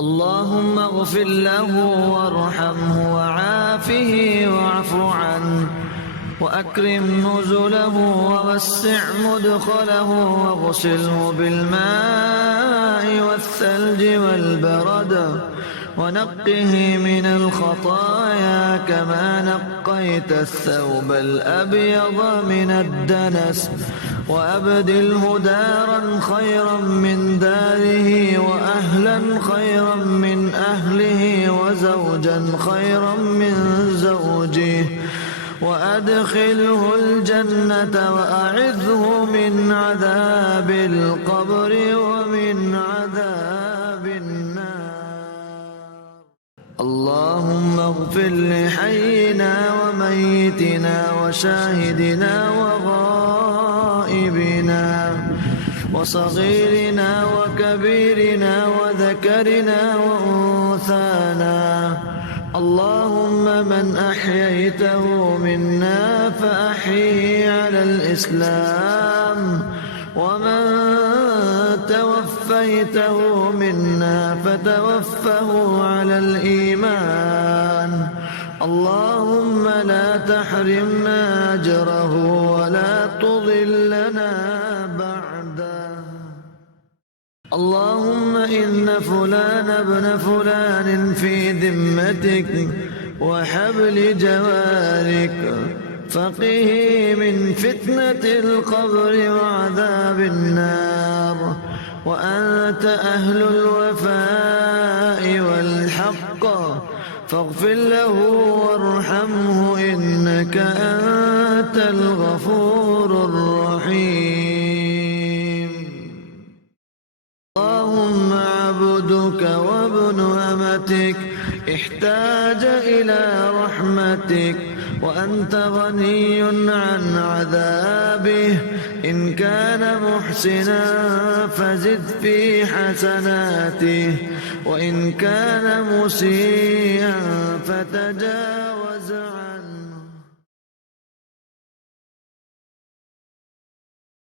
اللهم اغفر له وارحمه وعافه واعف عنه وأكرم نزله ووسع مدخله واغسله بالماء والثلج والبرد ونقه من الخطايا كما نقيت الثوب الأبيض من الدنس وأبدله دارا خيرا من داره وأهلا خيرا من أهله وزوجا خيرا من زوجه وأدخله الجنة وأعذه من عذاب القبر ومن عذاب النار. اللهم اغفر لحينا وميتنا وشاهدنا وغائبنا وصغيرنا وكبيرنا وذكرنا وأنثانا. اللهم من أحييته منا فأحيه على الإسلام ومن توفيته منا فتوفه على الإيمان. اللهم لا تحرمنا أجره ولا تضلنا بعده. اللهم إن فلان ابن فلان في ذمتك وحبل جوارك فقه من فتنة القبر وعذاب النار. وأنت أهل الوفاء والحق فاغفر له وارحمه إنك أنت الغفور الرحيم. اللهم عبدك وابن أمتك احتاج إلى رحمتك وأنت غني عن عذابه. إن كان محسنا فزد في حسناته وإن كان مسيئا فتجاوز